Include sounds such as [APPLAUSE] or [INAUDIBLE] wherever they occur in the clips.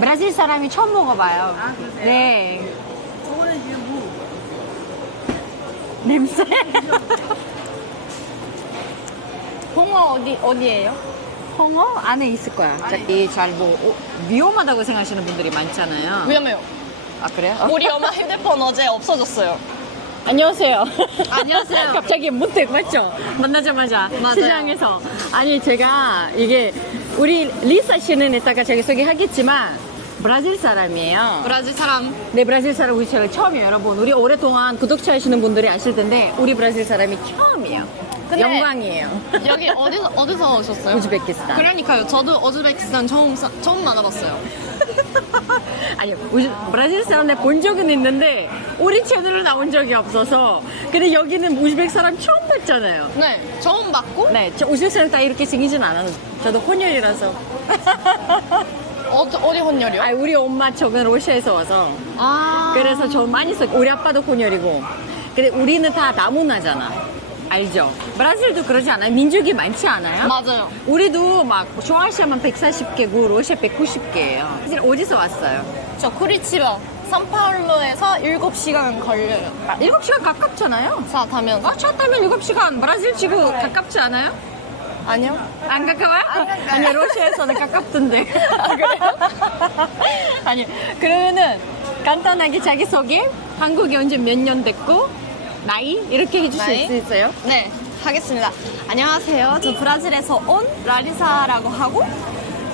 브라질 사람이 처음 먹어봐요. 아, 그러세요? 네. 저거는 이제 무. 냄새. [LAUGHS] 홍어 어디 어디예요? 홍어 안에 있을 거야. 이잘 뭐, 어, 위험하다고 생각하시는 분들이 많잖아요. 위험해요. 아, 그래요? 우리 엄마 [LAUGHS] 핸드폰 어제 없어졌어요. 안녕하세요. [LAUGHS] 안녕하세요. 갑자기 문득 맞죠? 만나자마자 맞아요. 시장에서. 아니 제가 이게 우리 리사 씨는 이따가 자기 소개하겠지만 브라질 사람이에요. 브라질 사람. 네 브라질 사람 우리 제가 처음이에요 여러분. 우리 오랫동안 구독자 하시는 분들이 아실 텐데 우리 브라질 사람이 처음이에요. 근데- 영광이에요. 여기 어디서 어디서 오셨어요? 우즈베키스탄. 그러니까요. 저도 우즈베키스탄 처음 사- 처음 만나봤어요. [LAUGHS] 아니요, 우즈- 브라질 사람들 본 적은 있는데 우리 채널에 나온 적이 없어서. 근데 여기는 우즈벡 사람 처음 봤잖아요. 네, 처음 봤고 네, 저 우즈벡 사람 다 이렇게 생기진 않아요. 저도 혼혈이라서. [LAUGHS] 어, 어디 혼혈이요? 아, 우리 엄마 쪽은 러시아에서 와서. 아, 그래서 저 많이 써. 우리 아빠도 혼혈이고. 근데 우리는 다 나무나잖아. 알죠? 브라질도 그러지 않아요? 민족이 많지 않아요? 맞아요. 우리도 막 중앙시아만 140개고 러시아 190개예요. 어디서 왔어요? 저 쿠리치바 산파울로에서 7시간 걸려요. 아, 7시간 가깝잖아요. 차 타면서. 아, 차 타면 7시간. 브라질 치고 가깝지 않아요? 아니요. 안 가까워요? 아니, 러시아에서는 가깝던데. [LAUGHS] 아, 그래요? [LAUGHS] 아니, 그러면은 간단하게 자기소개, 한국에 온 지 몇 년 됐고, 나이? 이렇게 해주실 나이? 수 있어요? 네, 하겠습니다. 안녕하세요. 저 브라질에서 온 라리사라고 하고,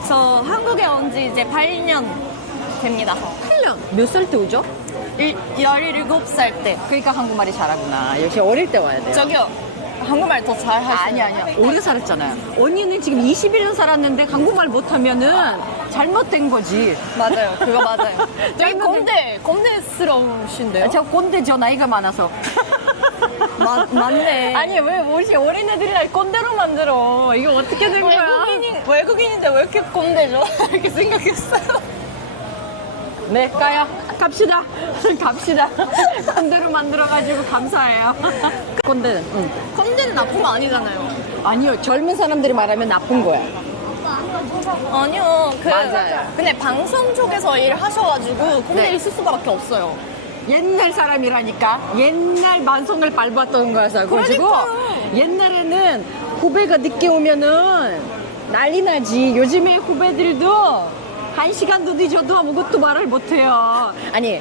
저 한국에 온 지 이제 8년 됩니다. 8년. 몇 살 때 오죠? 일, 17살 때. 그러니까 한국말이 잘하구나. 역시 어릴 때 와야 돼요. 저기요, 한국말 더 잘 하시는 아니 아니야 오래 살았잖아요 언니는 지금 21년 살았는데 한국말 못하면은 잘못된 거지 맞아요. 그거 맞아요. [LAUGHS] 되게 짱나게- 꼰대, 꼰대스러우신데요? 저 꼰대죠 나이가 많아서 [LAUGHS] 마, 맞네. 아니 왜 우리 어린 애들이 날 꼰대로 만들어 이게 어떻게 된 거야 외국인이, 외국인인데 왜 이렇게 꼰대죠? [LAUGHS] 이렇게 생각했어요. 네 가요 갑시다 [LAUGHS] 갑시다 꼰대로 만들어가지고 감사해요 [LAUGHS] 꼰대 응. 꼰대는 나쁜 거 아니잖아요. 아니요 젊은 사람들이 말하면 나쁜 거야 아니요. 그, 맞아요. 근데 방송 쪽에서 일을 하셔가지고 꼰대 네. 있을 수밖에 없어요. 옛날 사람이라니까 옛날 만성을 밟았던 거라서 가지고 그러니까요. 옛날에는 후배가 늦게 오면은 난리 나지 요즘에 후배들도 한 시간도 늦어도 아무것도 말을 못해요 아니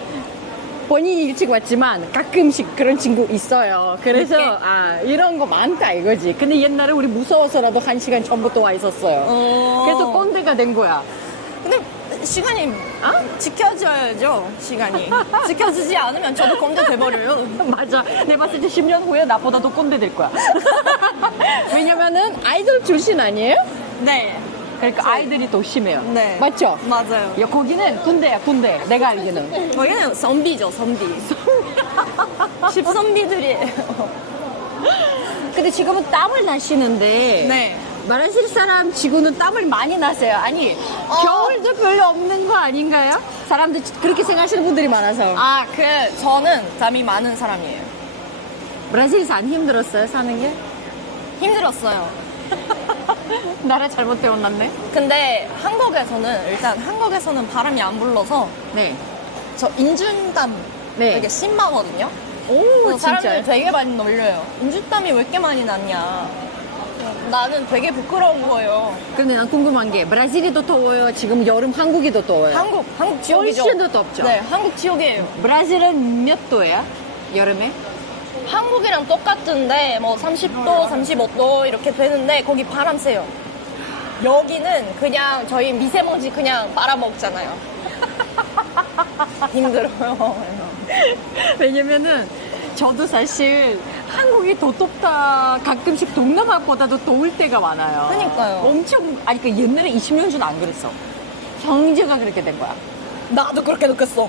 본인이 일찍 왔지만 가끔씩 그런 친구 있어요 그래서 늦게? 아 이런 거 많다 이거지 근데 옛날에 우리 무서워서라도 한 시간 전부터 와 있었어요 어. 그래서 꼰대가 된 거야 근데 시간이 아? 지켜져야죠, 시간이. [LAUGHS] 지켜지지 않으면 저도 꼰대 돼버려요. [LAUGHS] 맞아. 내가 봤을 때 10년 후에 나보다 더 꼰대 될 거야. [LAUGHS] 왜냐면은 아이돌 출신 아니에요? 네. 그러니까 아이들이 더 심해요. 네. 맞죠? 맞아요. 야, 거기는 군대야, 군대. 내가 알기는. 저희는 선비죠, 선비. [LAUGHS] 십선비들이에요. 근데 지금은 땀을 나시는데. 네. 브라질 사람 지구는 땀을 많이 나세요. 아니, 어. 겨울도 별로 없는 거 아닌가요? 사람들 그렇게 생각하시는 분들이 많아서. 아, 그, 저는 잠이 많은 사람이에요. 브라질에서 안 힘들었어요, 사는 게? 힘들었어요. [LAUGHS] [LAUGHS] 나라 잘못 태어났네? 근데 한국에서는, 일단 한국에서는 바람이 안 불러서 네. 저 인중땀 네. 되게 심하거든요. 오, 그래서 사람들 진짜요? 되게 많이 놀려요. 인중땀이 왜 이렇게 많이 났냐. 나는 되게 부끄러운 거예요. 근데 난 궁금한 게 브라질이 더 더워요. 지금 여름 한국이 더 더워요. 한국, 한국 지옥이죠. 훨씬 더 덥죠. 네, 한국 지옥이에요. 브라질은 몇 도야? 여름에? 한국이랑 똑같은데 뭐 30도, 35도 이렇게 되는데 거기 바람 쐬요. 여기는 그냥 저희 미세먼지 그냥 빨아먹잖아요. [LAUGHS] 힘들어요. 왜냐면은 저도 사실 한국이 더 덥다. 가끔씩 동남아보다도 더울 때가 많아요. 그러니까요. 엄청 아니 그 옛날에 20년 전 안 그랬어. 경제가 그렇게 된 거야. 나도 그렇게 느꼈어.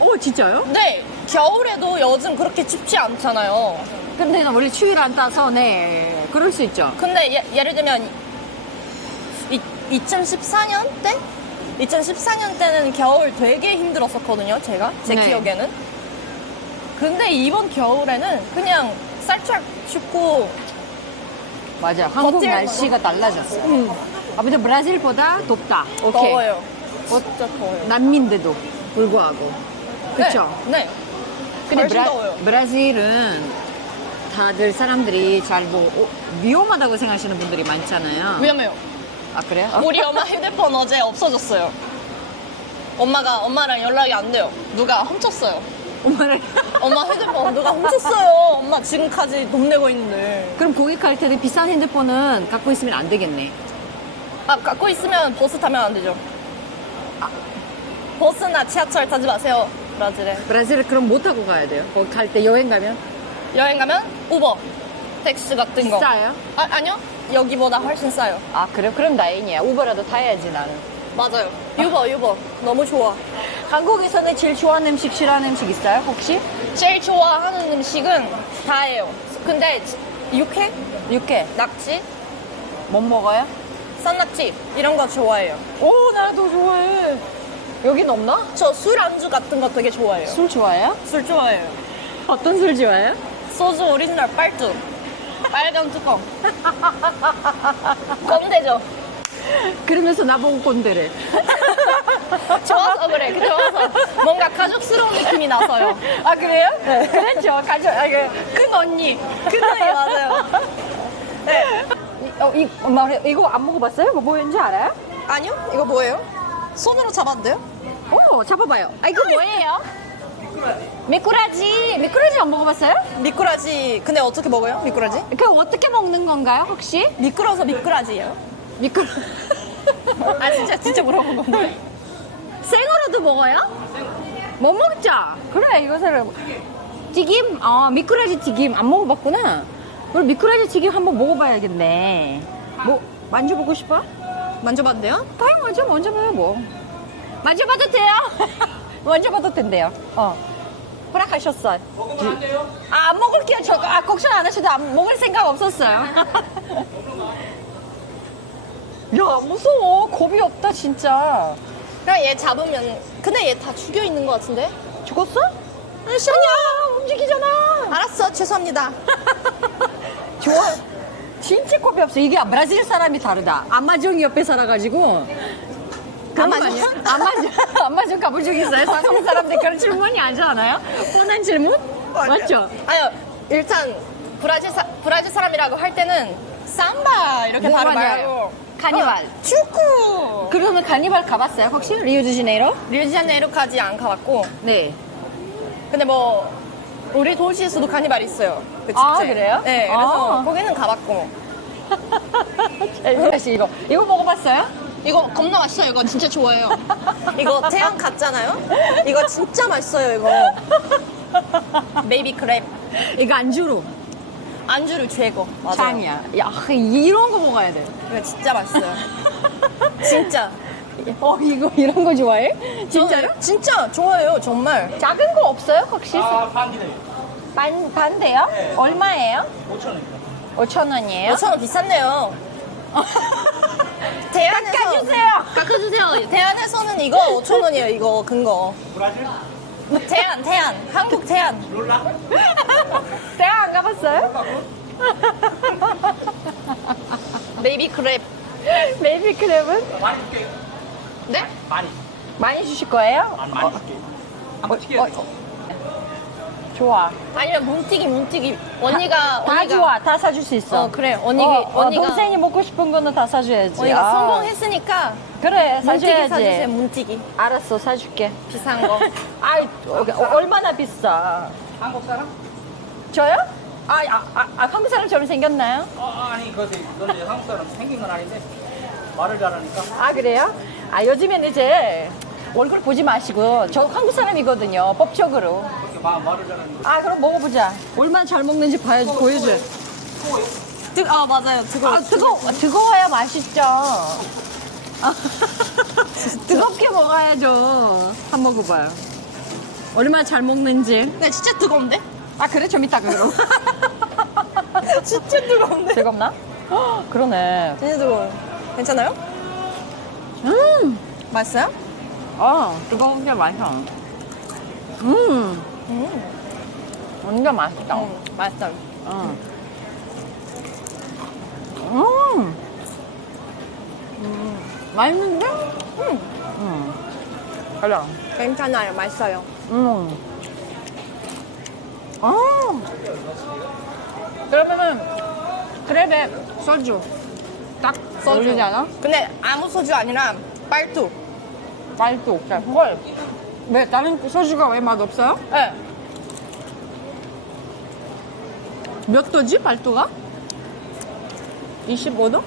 어 진짜요? 근데 겨울에도 요즘 그렇게 춥지 않잖아요. 근데 나 원래 추위를 안 타서 네 그럴 수 있죠. 근데 예, 를 들면 이, 2014년 때? 2014년 때는 겨울 되게 힘들었었거든요, 제가. 제 네. 기억에는. 근데 이번 겨울에는 그냥 살짝 춥고 맞아. 한국 겉을 날씨가 달라졌어. 아무튼 브라질보다 덥다. 오케이. 더워요. 진짜 더워요. 남미인데도 불구하고. 그쵸? 네. 네. 근데 훨씬 브라, 더워요. 브라 질은 다들 사람들이 잘 뭐, 어, 위험하다고 생각하시는 분들이 많잖아요. 위험해요. 아, 그래요? [LAUGHS] 우리 엄마 휴대폰 어제 없어졌어요. 엄마가 엄마랑 연락이 안 돼요. 누가 훔쳤어요. 엄마를. [LAUGHS] 엄마 휴대폰 누가 훔쳤어요. 엄마 지금까지 돈 내고 있는데. 그럼 고객 할 때도 비싼 핸드폰은 갖고 있으면 안 되겠네. 아 갖고 있으면 버스 타면 안 되죠. 아, 버스나 지하철 타지 마세요. 브라질에. 브라질을 그럼 못 타고 가야 돼요. 거기 갈 때 여행 가면 여행 가면 우버, 택시 같은 거. 비싸요? 아 아니요. 여기보다 훨씬 싸요. 아 그래? 그럼 다행이야. 우버라도 타야지 나는. 맞아요. 유버 유버 너무 좋아. 한국에서는 제일 좋아하는 음식, 싫어하는 음식 있어요? 혹시? 제일 좋아하는 음식은 다예요. 근데 육회, 육회. 낙지, 못 먹어요? 썬낙지 이런 거 좋아해요. 오 나도 좋아해. 여긴 없나? 저 술 안주 같은 거 되게 좋아해요. 술 좋아해요? 술 좋아해요. 어떤 술 좋아해요? 소주 오리지널 빨주. 빨간 뚜껑. [LAUGHS] 꼰대죠. 그러면서 나보고 꼰대래. [LAUGHS] 좋아서 그래. 그 좋아서 뭔가 가족스러운 느낌이 나서요. 아 그래요? 그렇죠. 가져. 아, 그, 큰 언니. 큰 언니 맞아요. 네. 이- 어, 이, 엄마, 이거 안 먹어봤어요? 뭐 뭐였는지 알아요? 아니요? 이거 뭐예요? 손으로 잡았는데요? 오, 잡아봐요. 아, 이거 뭐예요? 미꾸라지. 미꾸라지 안 먹어봤어요? 미꾸라지. 근데 어떻게 먹어요? 미꾸라지? 그 어떻게 먹는 건가요, 혹시? 미끄러서 미꾸라지예요. 미꾸라. [LAUGHS] 아 진짜 진짜 물어본 건데. 생으로도 먹어요? 못 먹죠? 그래, 이것을. 튀김? 어, 미꾸라지 튀김 안 먹어봤구나. 그럼 미꾸라지 튀김 한번 먹어봐야겠네. 뭐, 만져보고 싶어? 만져봤는데요? 당연하죠. 만져봐요, 뭐. 만져봐도 돼요. [LAUGHS] 만져봐도 된대요. 어. 허락하셨어요. 먹으면 안 돼요? 아, 안 먹을게요. 저, 아, 걱정 안 하셔도 안 먹을 생각 없었어요. [LAUGHS] 야, 무서워. 겁이 없다, 진짜. 그냥 얘 잡으면 근데 얘 다 죽여 있는 것 같은데? 죽었어? 아니야, 움직이잖아. 알았어 죄송합니다. 좋아. 진짜 겁이 없어. 이게 브라질 사람이 다르다. 아마존 옆에 살아가지고. 그런 거 아마존? 아니야? 아마존, 아마존 가본 적 있어요? 한국 사람들 그런 질문이 하지 않아요? 뻔한 질문? 맞죠? 아니요 일단 브라질 사, 브라질 사람이라고 할 때는 삼바 이렇게 뭐 바로? 말하고 카니발. 어, 축구. 그러면 카니발 가봤어요? 혹시? 리우드시네이로? 류지아네이로까지 안 가봤고 네. 근데 뭐 우리 도시에서도 카니발 있어요. 그 아, 축제. 그래요? 네 그래서 아. 거기는 가봤고 [LAUGHS] 다시 이거. 이거 먹어봤어요? 이거 겁나 맛있어요. 이거 진짜 좋아해요. [LAUGHS] 이거 태양 같잖아요. 이거 진짜 맛있어요. 이거 베이비 크랩 이거 안주로. 안주를 최고. 맞아요. 짱이야. 야, 이런 거 먹어야 돼. 이거 진짜 맛있어요. [LAUGHS] 진짜. 어, 이거, 이런 거 좋아해? 진짜로? 저는 진짜 좋아해요. 정말. 작은 거 없어요? 혹시? 아, 반기네요. 반, 반대요? 얼마예요? 5천 원입니다. 5천 원이에요? 5천 원 비쌌네요. [LAUGHS] 대안에서 깎아주세요. 깎아주세요. 대안에서는 이거 5천 원이에요. 이거 근거. 브라질? 대안, 대안, 한국 대안. 롤라? [LAUGHS] 대학 안 가봤어요? 베이비 크랩. 베이비 크랩은 많이 줄게요. 네? 많이. 많이 주실 거예요? 안 많이 줄게요. 한번 튀겨야 돼. 좋아. 아니면 문튀기, 문튀기. 언니가 다 언니가 좋아. 다 사줄 수 있어. 어 그래. 언니 어, 어, 언니가 동생이 먹고 싶은 거는 다 사줘야지. 언니가 아. 성공했으니까 그래, 사줘야지. 사주세요. 문튀기. 알았어, 사줄게. 비싼 거. [LAUGHS] 아이, 어, 어, 얼마나 비싸? 한국 사람? 저요? 아, 아, 아, 아, 한국 사람처럼 생겼나요? 어, 아니, 그것이, 이제 한국 사람 생긴 건 아닌데, 말을 잘하니까. 아, 그래요? 아, 요즘엔 이제 얼굴 보지 마시고, 저 한국 사람이거든요, 법적으로. 아, 그럼 먹어보자. 얼마나 잘 먹는지 봐야, 보여줘. 뜨, 아 맞아요. 뜨거. 아, 뜨거, 뜨거워야 맛있죠. 아, 뜨겁게 먹어야죠. 한번 먹어봐요. 얼마나 잘 먹는지. 네 진짜 뜨거운데? 아, 그래? 좀 이따 그럼. [LAUGHS] 진짜 뜨거운데? 뜨겁나? 헉, 그러네. 진짜 뜨거워요. 괜찮아요? 음, 맛있어요? 어, 뜨거운 게 맛있어. 음, 음. 완전 맛있다. 음, 맛있어요. 응. 음. 맛있는데? 음, 응. 달라. 괜찮아요. 맛있어요. 음. 아. 그러면은 크랩에 소주 딱 어울리지 않아? 근데 아무 소주 아니라 빨투. 말도 없다. 헐. 왜 다른 소주가 왜 맛 없어요? 네. 몇 도지 발도가? 25도?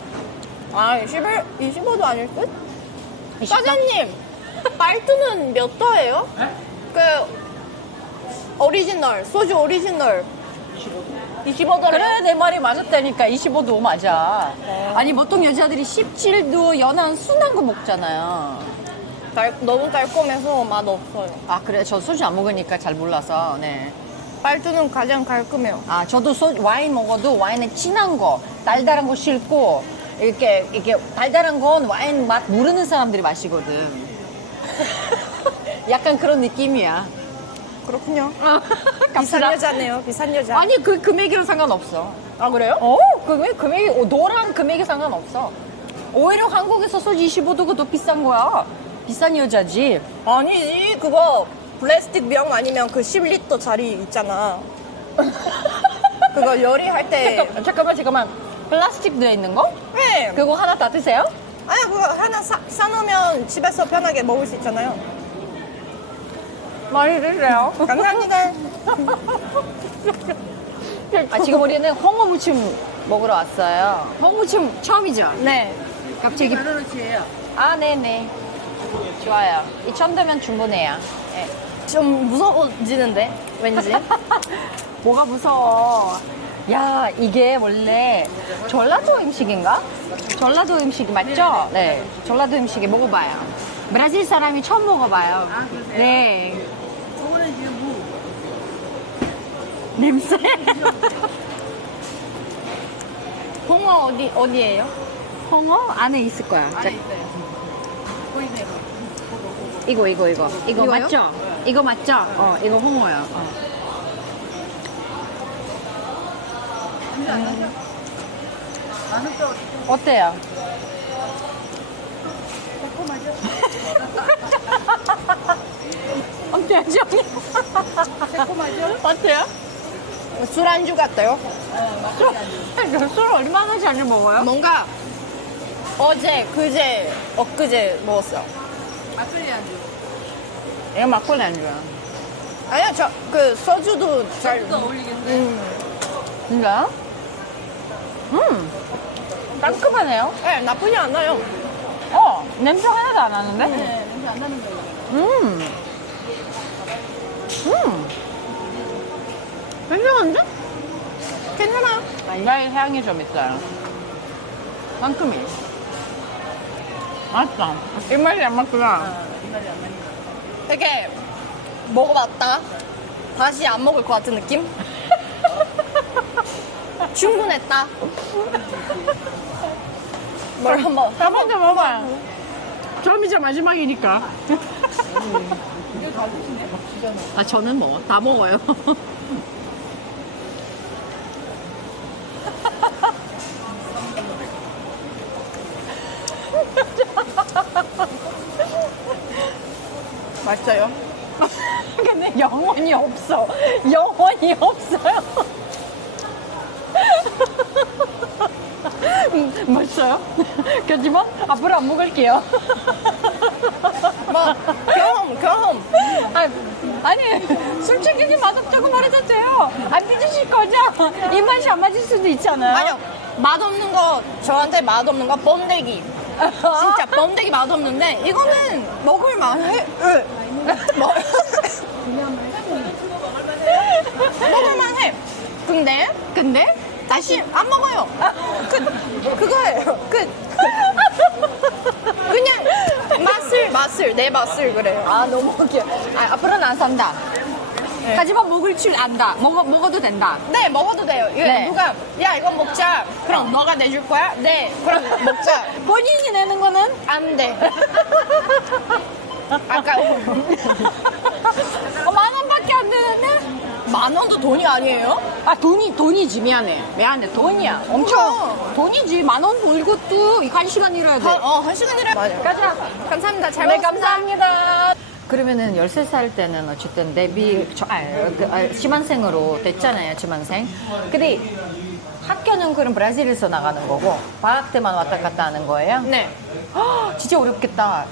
아, 21, 25도 아닐 듯? 24? 사장님, 빨투는 몇 도예요? 네? 그, 오리지널, 소주 오리지널. 25도. 그래 내 말이 맞았다니까 25도 맞아. 아니 보통 여자들이 17도 연한 순한 거 먹잖아요. 달, 너무 달콤해서 맛 없어요. 아 그래 저 소주 안 먹으니까 잘 몰라서 네. 빨투는 가장 깔끔해요. 아 저도 소, 와인 먹어도 와인은 진한 거 달달한 거 싫고 이렇게 이렇게 달달한 건 와인 맛 모르는 사람들이 마시거든. [LAUGHS] 약간 그런 느낌이야. 그렇군요. [LAUGHS] 비싼 갑시다. 여자네요, 비싼 여자. 아니 그 금액이랑 상관없어. 아, 그래요? 어 금액 금액이 어, 너랑 금액이 상관없어. 오히려 한국에서 소주 25도가 더 비싼 거야. 비싼 여자지. 아니지, 그거 플라스틱 병 아니면 그 10리터짜리 있잖아. 그거 요리할 때. 잠깐, 잠깐만 잠깐만. 플라스틱 들어 있는 거? 네. 그거 하나 다 드세요? 아니, 그거 하나 사, 사놓으면 집에서 편하게 먹을 수 있잖아요. 많이 드세요. 감사합니다. 아, 지금 우리는 홍어 무침 먹으러 왔어요. 홍어 무침 처음이죠? 네. 갑자기. 아, 네네. 좋아요. 이 정도면 충분해요. 네. 좀 무서워지는데, 왠지. [LAUGHS] 뭐가 무서워. 야, 이게 원래 전라도 음식인가? 전라도 음식 맞죠? 네. 전라도 음식에 먹어봐요. 브라질 사람이 처음 먹어봐요. 아, 그러세요? 네. 저거는 지금 무. 냄새. 홍어 어디, 어디예요? 홍어 안에 있을 거야. 안에 있어요. 이거 이거 이거 이거 이거요? 맞죠? 이거 맞죠? 어 이거 홍어요. 어. 어때요? [LAUGHS] 어때요, 어때요? 술안주 같아요? 술, 술 얼마나 자주 먹어요? 뭔가 어제, 그제, 엊그제 먹었어요. 이거 막걸리 안주야. 아니요, 저, 그, 소주도 잘. 음. 진짜요? 음, 깔끔하네요. 네, 나쁘지 않아요. 어, 냄새 하나도 안 나는데? 네, 냄새 안 나는 거예요. 음. 음. 괜찮은데? 괜찮아요. 달걀 향이 좀 있어요. 상큼이. 맛있다. 입맛이 안 맞구나. 되게 먹어봤다. 다시 안 먹을 것 같은 느낌? [LAUGHS] 충분했다. [LAUGHS] 뭘 한번, 한번더 먹어요. 처음이자 마지막이니까. [LAUGHS] 아, 저는 뭐, 다 먹어요. 없어. 영혼이 없어요. 음, 맛있어요? 그렇지만 앞으로 안 먹을게요. 뭐, 경험, 경험. 아, 아니, 솔직히 맛없다고 말해줬어요. 안 드실 거죠? 입맛이 안 맞을 수도 있잖아요. 아니요. 맛없는 거, 저한테 맛없는 거, 번데기. 진짜 번데기 맛없는데, 이거는 먹을 만해. 먹- 먹 [LAUGHS] 을 만해. 근데, 다시 안 먹어요. 끝. 그거예요. 끝. 그냥 맛을, 맛을, 내 맛을 그래요. 아 너무 웃겨. 아, 앞으로는 안 산다. 하지만 먹을 줄 안다. 먹어 먹어도 된다. 네, 먹어도 돼요. 이거 네. 누가, 야, 이거 먹자. 그럼 너가 내줄 거야? 네. 그럼 먹자. [LAUGHS] 본인이 내는 거는 안 돼. 아까워. 어, 만 원도 돈이 아니에요? 아 돈이 돈이지 미안해 미안해 돈이야 엄청 돈이지 만 원 벌고 또 이거 한 시간 일해야 돼 한, 어, 한 시간이래. 맞아요. 가자 감사합니다. 잘 네 먹었습니다. 감사합니다 그러면은 13살 때는 어쨌든 데뷔 저, 아, 그, 아, 지만생으로 됐잖아요 지만생 근데 학교는 그럼 브라질에서 나가는 거고 방학 때만 왔다 갔다 하는 거예요? 네. 진짜 어렵겠다